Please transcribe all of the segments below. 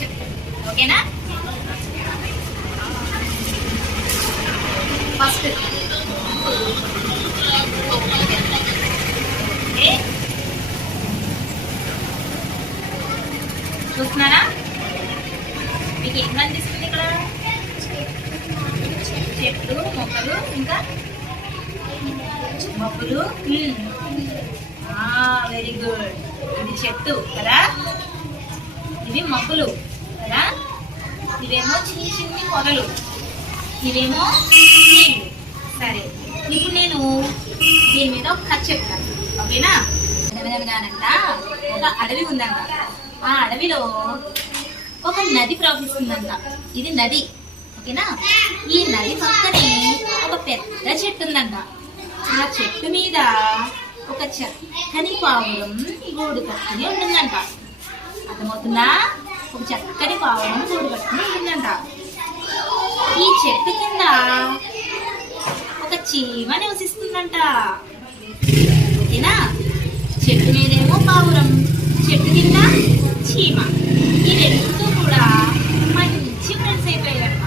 చెప్తాను. ఓకేనా? ఫస్ట్ చూస్తున్నారా? మీకు ఏం కనిపిస్తుంది ఇక్కడ? చెట్లు, మొక్కలు, ఇంకా మొక్కలు. Very good. ఇది చెట్టు కదా, ఇవి మొక్కలు కదా, ఇవేమో చిన్ని చిన్ని పొదలు, ఇవేమో నీళ్ళు. సరే, ఇప్పుడు నేను దీని మీద ఒక కథ చెప్తాను. ఓకేనా? అనగానంట ఒక అడవి ఉందంట. ఆ అడవిలో ఒక నది ప్రవహిస్తుందంట. ఇది నది. ఓకేనా? ఈ నది పక్కనే ఒక పెద్ద చెట్టు ఉందంట. ఆ చెట్టు మీద ఒక చక్కని పావురం గూడు కట్టుకుని ఉంటుందంట. అర్థమవుతుందా? ఒక చక్కని పావురం గూడు కట్టుకుని ఉంటుందంట. ఈ చెట్టు కింద ఒక చీమ నివసిస్తుందంట. ఓకేనా? చెట్టు మీదేమో పావురం, చెట్టు కింద చీమ. ఈ రెండు కూడా మంచి ఫ్రెండ్స్ అయిపోయారంట.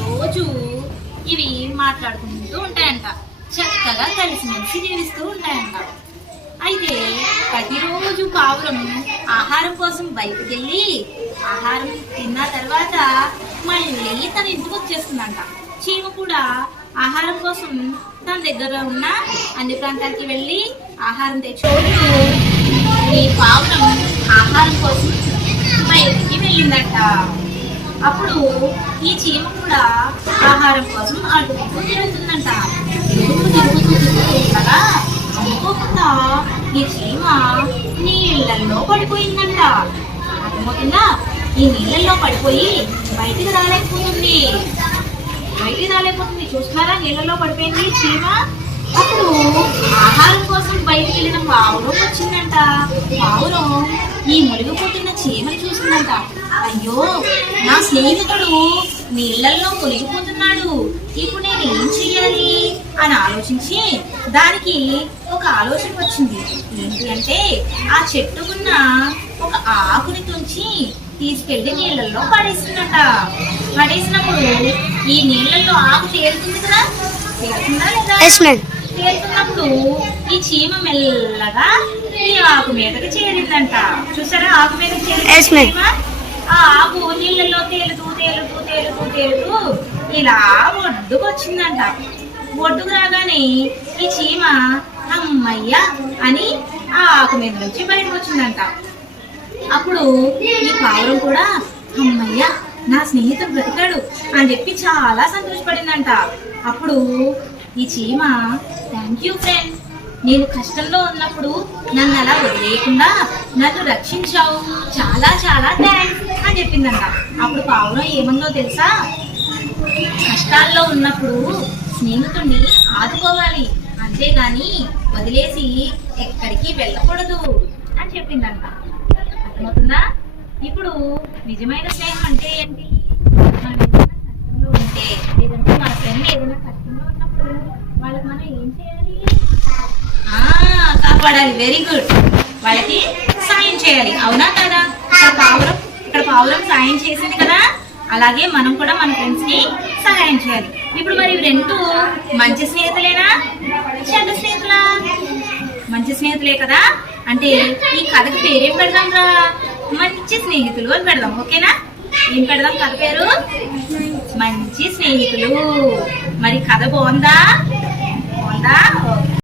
రోజు ఇవి మాట్లాడుకుంటూ ఉంటాయంట. చక్కగా కలిసిమెలిసి జీవిస్తూ ఉంటాయంట. అయితే ప్రతిరోజు పావురం ఆహారం కోసం బయటకు వెళ్ళి ఆహారం తిన్న తర్వాత మళ్ళీ తన ఇంటికి వచ్చేస్తుందంట. చీమ కూడా ఆహారం కోసం తన దగ్గర ఉన్న అన్ని ప్రాంతాలకి వెళ్ళి ఆహారం తెచ్చుకుంటూ ఈ పావురం ఆహారం కోసం బయటికి వెళ్ళిందంట. అప్పుడు ఈ చీమ కూడా ఆహారం కోసం అడుగుతూ తిరుగుతుందంట. తిరుగుతుండగా అనుకోకుండా ఈ చీమ నీళ్ళల్లో పడిపోయిందంట. అర్థమవుతుందా? ఈ నీళ్ళల్లో పడిపోయి బయటికి రాలేకపోతుంది. చూస్తున్నారా? నీళ్ళలో పడిపోయింది చీమ. అప్పుడు ఆహారం కోసం బయటికి వెళ్ళిన పావురం వచ్చిందంట. పావురం ఈ మునిగిపోతున్న చీమని చూసిందంట. అయ్యో, నా స్నేహితుడు నీళ్ళల్లో మునిగిపోతున్నాడు, ఇప్పుడు నేను ఏం చెయ్యాలి అని ఆలోచించి దానికి ఒక ఆలోచన వచ్చింది. ఏంటి అంటే, ఆ చెట్టుకున్న ఒక ఆకుని తుంచి తీసుకెళ్లి నీళ్ళల్లో పడేసిందంట. పడేసినప్పుడు ఈ నీళ్ళల్లో ఆకు తేలుతుంది కదా, తేలుతుందా లేదా? తేలుతున్నప్పుడు ఈ చీమ మెల్లగా ఈ ఆకు మీదకి చేరిందంట. చూసారా? ఆకు మీదకి చేరింది చీమ. ఆ ఆకు నీళ్ళల్లో తేలుతూ తేలుతూ తేలుతూ తేలుతూ ఇలా ఒడ్డుకు వచ్చిందంట. ఒడ్డుకు రాగానే ఈ చీమ అమ్మయ్య అని ఆ ఆకు మీద నుంచి బయటకు వచ్చిందంట. అప్పుడు ఈ పావురం కూడా అమ్మయ్య, నా స్నేహితుడు బ్రతికాడు అని చెప్పి చాలా సంతోషపడిందంట. అప్పుడు ఈ చీమ, థ్యాంక్ యూ ఫ్రెండ్, నేను కష్టంలో ఉన్నప్పుడు నన్ను అలా వదిలేయకుండా నన్ను రక్షించావు, చాలా చాలా థ్యాంక్స్ అని చెప్పిందంట. అప్పుడు పావురం ఏమందో తెలుసా? కష్టాల్లో ఉన్నప్పుడు స్నేహితుడిని ఆదుకోవాలి, అంతేగాని వదిలేసి ఎక్కడికి వెళ్ళకూడదు అని చెప్పిందంట. అర్థమవుతుందా? ఇప్పుడు నిజమైన స్నేహం అంటే ఏంటి? మనం ఏదైనా కష్టంలో ఉంటే, లేదంటే మన ఫ్రెండ్ ఏదైనా కష్టంలో ఉన్నప్పుడు వాళ్ళకి మనం ఏం చేయాలి? కాపాడాలి. Very good. వాళ్ళకి సాయం చేయాలి. అవునా కదా? ఇక్కడ పావురం సాయం చేసింది కదా, అలాగే మనం కూడా మన ఫ్రెండ్స్ కి సహాయం చేయాలి. ఇప్పుడు మరి రెండు మంచి స్నేహితులేనా, చెడ్డ స్నేహితులా? మంచి స్నేహితులే కదా. అంటే ఈ కథకు పేరేం పెడదాం రా? మంచి స్నేహితులు అని పెడదాం. ఓకేనా? ఏం పెడదాం కథ పేరు? మంచి స్నేహితులు. మరి కథ బాగుందా?